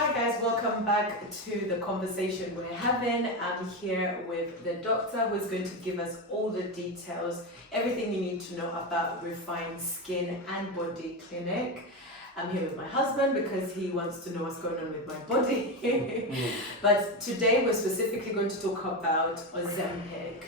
Hi guys, welcome back to the conversation we're having. I'm here with the doctor who's going to give us all the details, everything you need to know about Refined Skin and Body Clinic. I'm here with my husband because he wants to know what's going on with my body. But today we're specifically going to talk about Ozempic.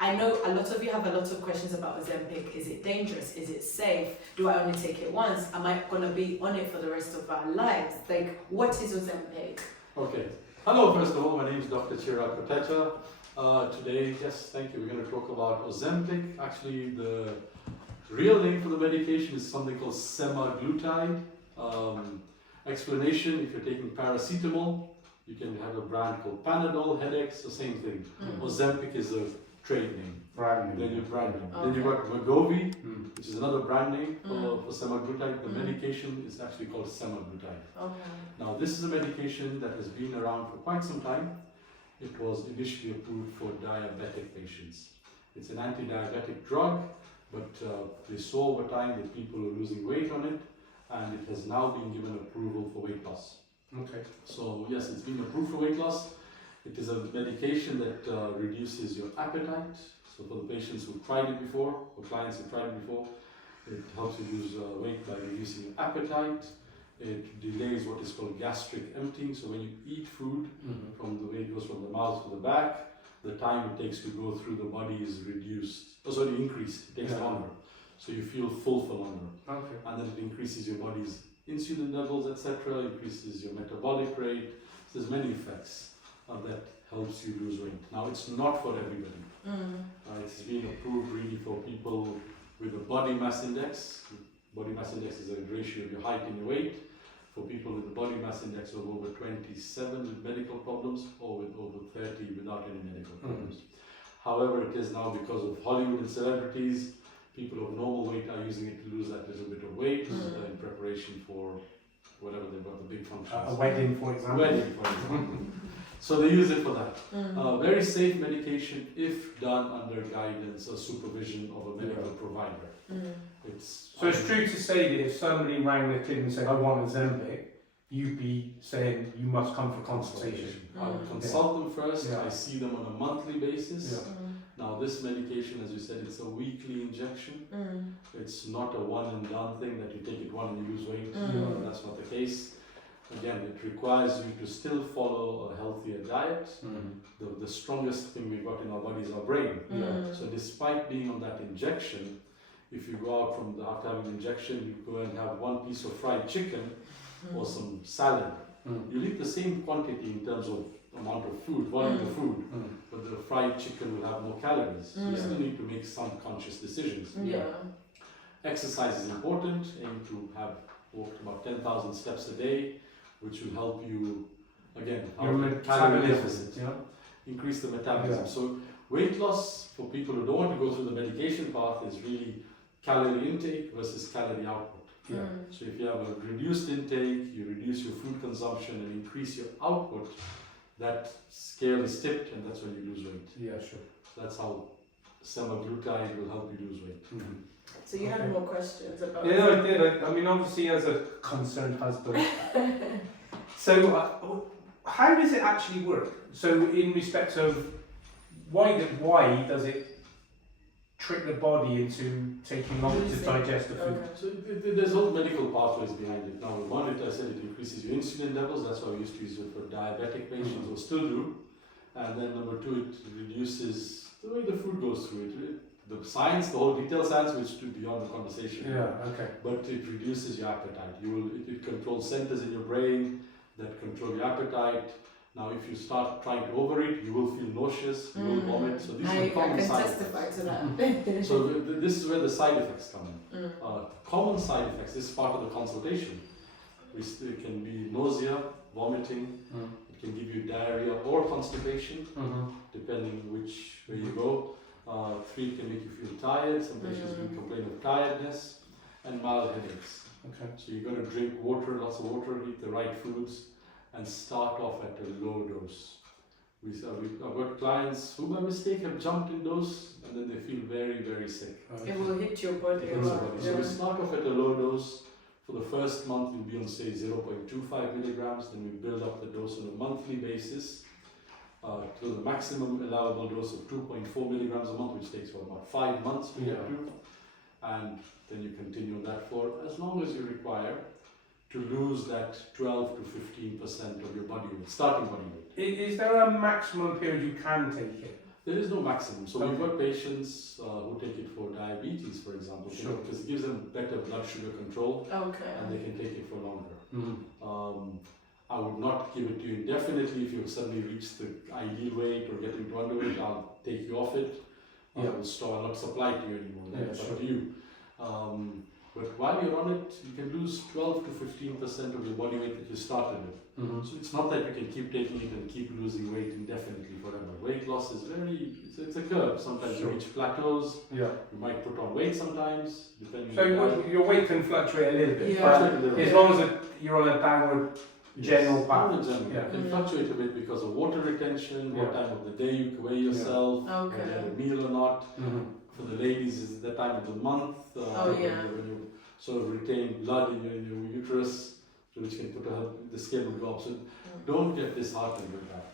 I know a lot of you have a lot of questions about Ozempic. Is it dangerous? Is it safe? Do I only take it once? Am I going to be on it for the rest of our lives? Like, what is Ozempic? Okay. Hello, first of all, my name is Dr. Chirag Kotecha. Today, yes, thank you, we're going to talk about Ozempic. Actually, the real name for the medication is something called semaglutide. Explanation, if you're taking paracetamol, you can have a brand called Panadol, headaches, the same thing. Ozempic is a trade name. Brand Then name. you brand name. Okay. Then you got Wegovy, which is another brand name for semaglutide. The Mm. medication is actually called semaglutide. Okay. Now, this is a medication that has been around for quite some time. It was initially approved for diabetic patients. It's an anti-diabetic drug, but they saw over time that people are losing weight on it, and it has now been given approval for weight loss. Okay. So yes, it's been approved for weight loss. It is a medication that reduces your appetite. So for the patients who've tried it before, or clients who've tried it before, it helps you lose weight by reducing your appetite. It delays what is called gastric emptying. So when you eat food, from the way it goes from the mouth to the back, the time it takes to go through the body is reduced. Increased. It takes longer. So you feel full for longer. Okay. And then it increases your body's insulin levels, etc., increases your metabolic rate. So there's many effects that helps you lose weight. Now, it's not for everybody. It's been approved really for people with a body mass index. Body mass index is a ratio of your height and your weight. For people with a body mass index of over 27 with medical problems, or with over 30 without any medical problems. However, it is now because of Hollywood and celebrities, people of normal weight are using it to lose that little bit of weight in preparation for whatever they've got, the big functions. A wedding, for example. Wedding, for example. So they use it for that. Very safe medication if done under guidance or supervision of a medical provider. So it's true to say that if somebody rang the clinic and said, I want Ozempic, you'd be saying you must come for consultation. I would consult them first. Yeah. I see them on a monthly basis. Yeah. Now this medication, as you said, it's a weekly injection. It's not a one and done thing that you take it one and you lose weight. That's not the case. Again, it requires you to still follow a healthier diet. The strongest thing we've got in our body is our brain. So despite being on that injection, if you go out after having the injection, you go and have one piece of fried chicken or some salad. You'll eat the same quantity in terms of amount of food, volume of food, but the fried chicken will have more calories. You still need to make some conscious decisions. Exercise is important. Aim to have walked about 10,000 steps a day, which will help you, again, Your calorie metabolism, deficit, increase the metabolism. So weight loss, for people who don't want to go through the medication path, is really calorie intake versus calorie output. So if you have a reduced intake, you reduce your food consumption and increase your output, that scale is tipped and that's when you lose weight. Yeah, sure. So that's how semaglutide will help you lose weight. So you had more questions about Yeah, I did. I mean, obviously, as a concerned husband. So, how does it actually work? So, in respect of why does it trick the body into taking longer to digest the food? So there's all medical pathways behind it. Now, one, I said it increases your insulin levels. That's why we used to use it for diabetic patients, or still do. And then number two, it reduces the way the food goes through it. The science, the whole detailed science, which is beyond the conversation. Yeah, okay. But it reduces your appetite. It controls centers in your brain that control your appetite. Now, if you start trying to overeat, you will feel nauseous, you will vomit. So these are common side testify effects. to that. So this is where the side effects come in. Common side effects, this is part of the consultation. It can be nausea, vomiting, it can give you diarrhea or constipation, depending which way you go. 3 can make you feel tired, some patients will complain of tiredness, and mild headaches. Okay. So you've got to drink water, lots of water, eat the right foods, and start off at a low dose. I've got clients who by mistake have jumped in dose and then they feel very, very sick. It will hit your body. It hits your body. So we start off at a low dose For the first month, you'll be on say 0.25 milligrams, then we build up the dose on a monthly basis to the maximum allowable dose of 2.4 milligrams a month, which takes for about 5 months to get to. And then you continue on that for as long as you require to lose that 12 to 15% of your body weight, starting body weight. Is there a maximum period you can take it? There is no maximum. So we've got patients who take it for diabetes, for example, because it gives them better blood sugar control, and they can take it for longer. I would not give it to you indefinitely. If you suddenly reach the ideal weight or get into underweight, I'll take you off it. I will store, I'll not supply it to you anymore. That's up to you. But while you're on it, you can lose 12 to 15% of your body weight that you started with. So it's not that you can keep taking it and keep losing weight indefinitely forever. Weight loss is it's a curve. Sometimes you reach plateaus. You might put on weight sometimes, depending on your weight can fluctuate a little bit, as long as you're on a downward general path. It can fluctuate a bit because of water retention, what time of the day you weigh yourself, whether you have a meal or not. For the ladies, it's the time of the month when you sort of retain blood in your uterus, which can put the skin will go up. So don't get disheartened with that.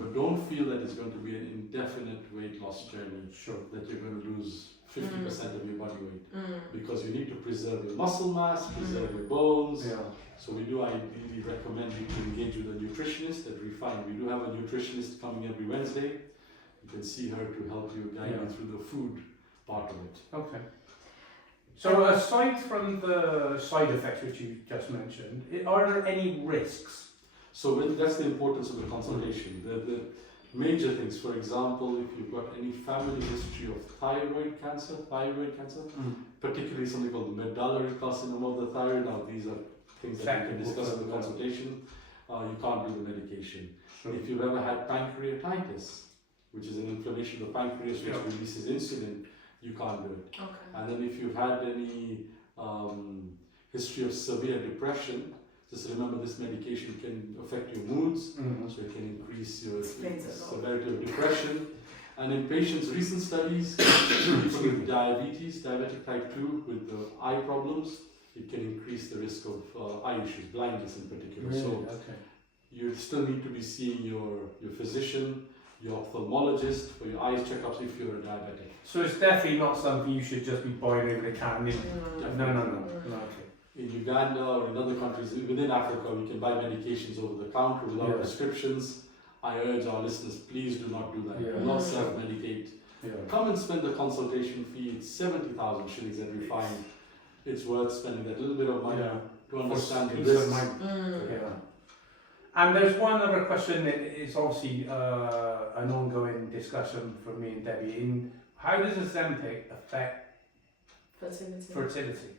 But don't feel that it's going to be an indefinite weight loss journey, that you're going to lose 50% of your body weight. Because you need to preserve your muscle mass, preserve your bones. So we do ideally recommend you to engage with a nutritionist that we find. We do have a nutritionist coming every Wednesday. You can see her to help you guide you through the food part of it. Okay. So aside from the side effects which you just mentioned, are there any risks? So that's the importance of the consultation. The major things, for example, if you've got any family history of thyroid cancer, particularly something called medullary carcinoma of the thyroid. Now these are things that we can discuss in the consultation. You can't do the medication. If you've ever had pancreatitis, which is an inflammation of the pancreas which releases insulin, you can't do it. And then if you've had any history of severe depression, just remember this medication can affect your moods, so it can increase your severity of depression. And in patients, recent studies, people with diabetes, diabetic type 2, with the eye problems, it can increase the risk of eye issues, blindness in particular. So you still need to be seeing your physician, your ophthalmologist for your eyes checkups if you're a diabetic. So it's definitely not something you should just be buying over the counter. No. In Uganda or in other countries within Africa, we can buy medications over the counter without prescriptions. I urge our listeners, please do not do that. Do not self-medicate. Come and spend the consultation fee. It's 70,000 shillings that we find. It's worth spending that little bit of money to understand the risks. And there's one other question that is obviously an ongoing discussion for me and Debbie. How does Ozempic affect fertility?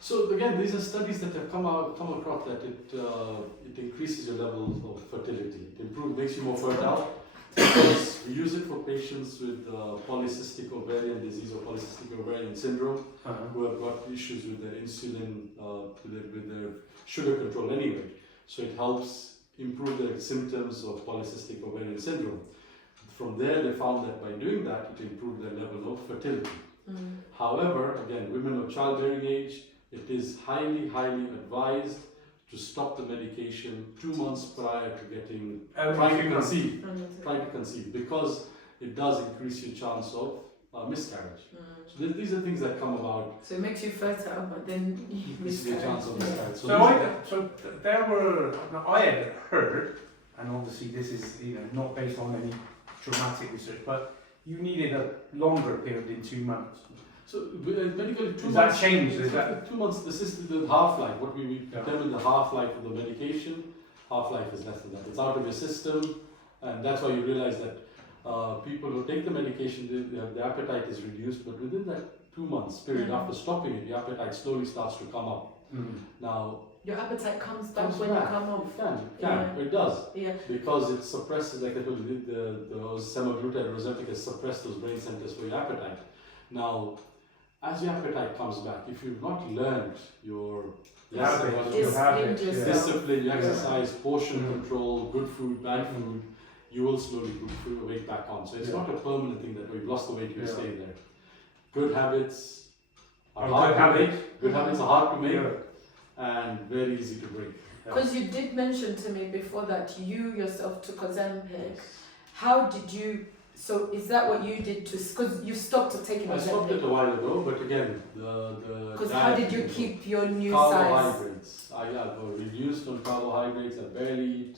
So again, these are studies that have come across that it increases your level of fertility. It makes you more fertile. Because we use it for patients with polycystic ovarian disease or polycystic ovarian syndrome who have got issues with their insulin, with their sugar control anyway. So it helps improve their symptoms of polycystic ovarian syndrome. From there, they found that by doing that, it improved their level of fertility. However, again, women of childbearing age, it is highly, highly advised to stop the medication 2 months prior to trying to conceive, because it does increase your chance of miscarriage. So these are things that come about. So it makes you fertile, but then you miscarriage. Your chance of miscarriage. I had heard, and obviously this is not based on any dramatic research, but you needed a longer period than 2 months. So medically, 2 months. Does that change? Is that 2 months? The system, the half-life. What we determine the half-life of the medication. Half-life is less than that. It's out of your system, and that's why you realize that people who take the medication, the appetite is reduced, but within that 2 months period after stopping it, the appetite slowly starts to come up. Now. Your appetite comes back when you come off. It does. Because it suppresses, like I told you, the semaglutide or Ozempic has suppressed those brain centers for your appetite. Now, as your appetite comes back, if you've not learned your discipline, your exercise, portion control, good food, bad food, you will slowly put your weight back on. So it's not a permanent thing that you've lost the weight, you stay there. Good habits are hard to make. Good habits are hard to make. and very easy to break. Because you did mention to me before that you yourself took Ozempic. Yes. How did you? So is that what you did to? Because you stopped taking I stopped it Ozempic. a while ago, but again, the Because how did you diet- keep your new size? carbohydrates. I reduced on carbohydrates. I barely eat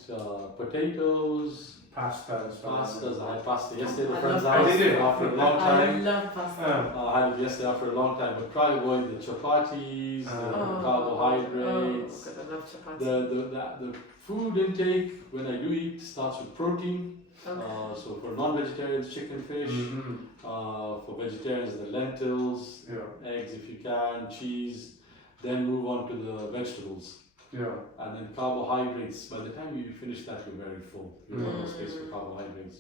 potatoes, Pasta and stuff. pastas. I had pasta yesterday at I a friend's love house pasta. after a long I time. love pasta. Oh. I had it yesterday after a long time, but try avoid the chapatis, the Oh. carbohydrates. Oh, God, I love chapati. The food intake when I do eat starts with protein. Okay. So for non-vegetarians, chicken, fish. Mhm. For vegetarians, the lentils, Yeah. eggs if you can, cheese. Then move on to the vegetables. Yeah. And then carbohydrates, by the time you finish that, you're very full. You don't have no Mm. space for carbohydrates.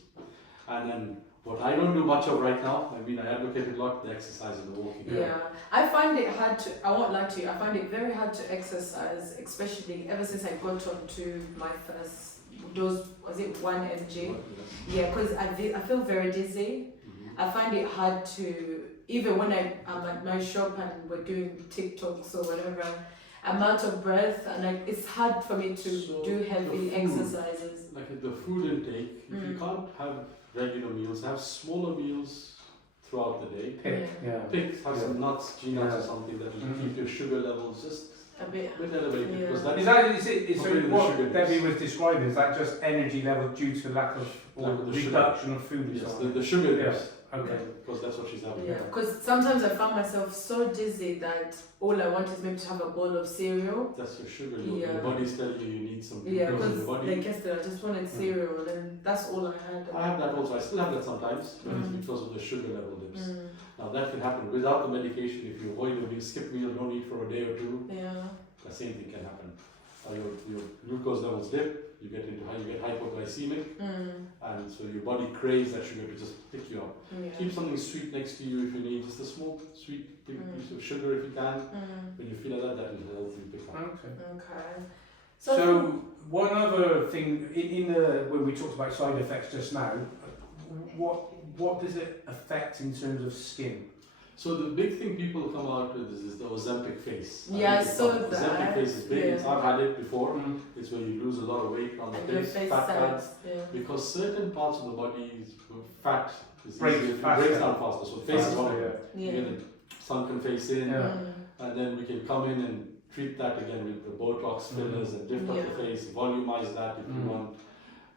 And then what I don't do much of right now, I mean, I advocate a lot the exercise and the walking. Yeah, I find it hard to. I won't lie to you. I find it very hard to exercise, especially ever since I got onto my first dose. Was it 1 mg? Yeah, because I feel very dizzy. Mhm. I find it hard to, even when I'm at my shop and we're doing TikToks or whatever, I'm out of breath and it's hard for me to So do heavy the food- exercises. Like the food intake, if you can't have regular meals, have smaller meals throughout the day. Pick. Yeah. Pick, have some nuts, peanuts or something that will keep your sugar levels just A bit. a bit elevated. Yeah. Because that So Probably the what sugar Debbie is. was describing, is that just energy level due to lack of or Lack of the sugar. reduction of food? yes, or something? the sugar Yeah. is. Okay. Because that's what she's having. Yeah, because sometimes I found myself so dizzy that all I want is maybe to have a bowl of cereal. That's your sugar. Yeah. Your body's telling you need some Yeah, glucose in because your body. like yesterday I just wanted cereal and that's all I had. I have that also. I still have that sometimes, but it's Mm. because of the sugar level dips. Mm, Now that can happen without the medication. If you avoid a meal, skip meal, don't eat for a day or two, yeah. the same thing can happen. Your glucose levels dip. You get hypoglycemic, and so your body craves that sugar to just pick you up. Yeah. Keep something sweet next to you if you need, just a small sweet piece of sugar if you can. When you feel like that will help you pick up. Okay. Okay. So one other thing in the when we talked about side effects just now, what does it affect in terms of skin? So the big thing people come out with is the Ozempic face. Yeah, I saw The that. Ozempic face is big. Yeah. I've had it before. It's where you lose a lot of weight on the and your face, face fat sides. pads, Yeah. because certain parts of the body fat is Breaks easier, faster. breaks down faster. So face is one of them. Yeah. Yeah. You get a sunken face in, Yeah. and then we can come in and treat that again with the Botox fillers and lift up the Yeah. face, volumize that if you want,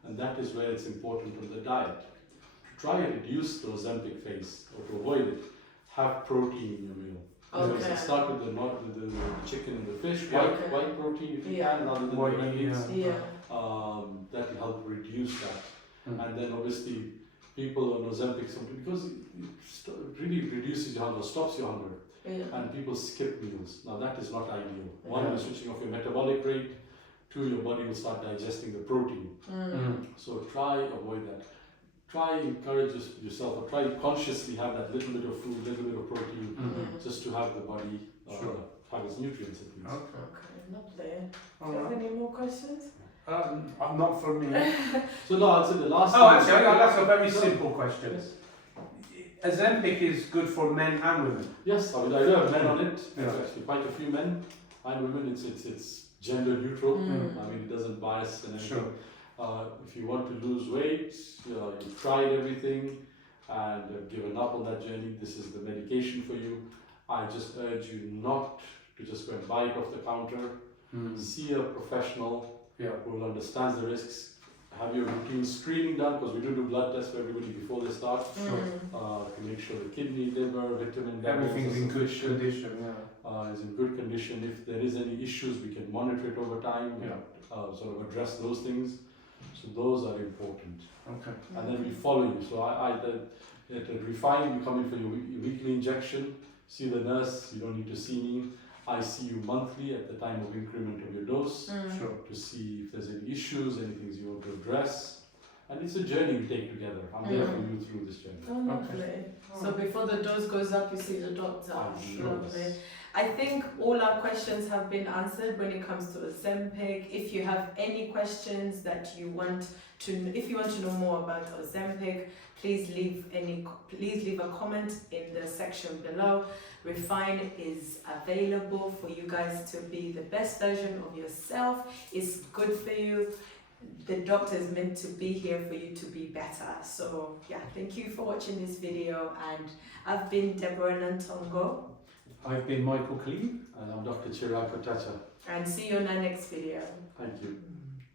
and that is where it's important with the diet. To try and reduce the Ozempic face or to avoid it, have protein in your meal. Okay. So start with the chicken and the fish, Yeah. white protein if you Yeah. can, rather than White, the red meats. Yeah. That will help reduce that. And then obviously people on Ozempic, because it really reduces your hunger, stops your hunger, Yeah. and people skip meals. Now that is not ideal. Yeah. One, you're switching off your metabolic rate. Two, your body will start digesting the protein. So try avoid that. Try encourage yourself, or try consciously have that little bit of food, little bit of protein, just to have the body Sure. have its nutrients at least. Okay. Okay, lovely. All Do you have right. any more questions? Not for me. So no, I'd say the last. Oh, thing- actually, that's a very simple question. Ozempic is good for men and women. Yes, I mean I do have men on it. Yeah. There's actually quite a few men and women. It's gender neutral. I mean it doesn't bias and anything. Sure. If you want to lose weight, you've tried everything and have given up on that journey, this is the medication for you. I just urge you not to just go and buy it off the counter. See a professional who understands the risks. Have your routine screening done, because we do blood tests for everybody before they start to make sure the kidney, liver, vitamin levels Everything's are in good sufficient, condition. is in good condition. If there is any issues, we can monitor it over time, sort of address those things. So those are important. Okay. And then we follow you. So at Refine, you come in for your weekly injection, see the nurse, you don't need to see me. I see you monthly at the time of increment of your dose Sure. to see if there's any issues, anything you want to address. And it's a journey we take together. I'm there for you through this journey. Oh, lovely. So before the dose goes up, you see the doctor. Lovely. I think all our questions have been answered when it comes to Ozempic. If you have any questions that you want to, if you want to know more about Ozempic, please leave a comment in the section below. Refine is available for you guys to be the best version of yourself. It's good for you. The doctor is meant to be here for you to be better. So yeah, thank you for watching this video, and I've been Deborah Nantongo. I've been Michael Cleave. And I'm Dr. Chirag Kotacha. And see you in our next video. Thank you.